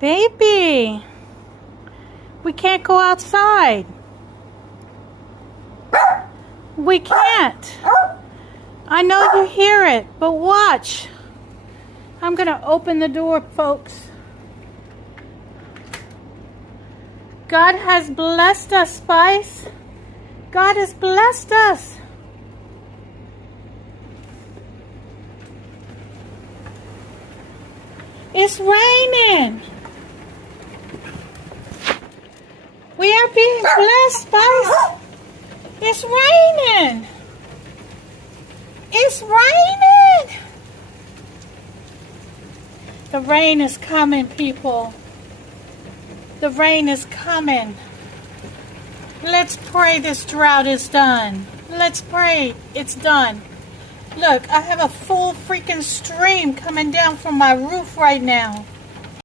Baby, we can't go outside. We can't. I know you hear it, but watch. I'm going to open the door, folks. God has blessed us, Spice. God has blessed us. It's raining. We are being blessed, Spice. It's raining. It's raining. The rain is coming, people. The rain is coming. Let's pray this drought is done. Let's pray it's done. Look, I have a full freaking stream coming down from my roof right now.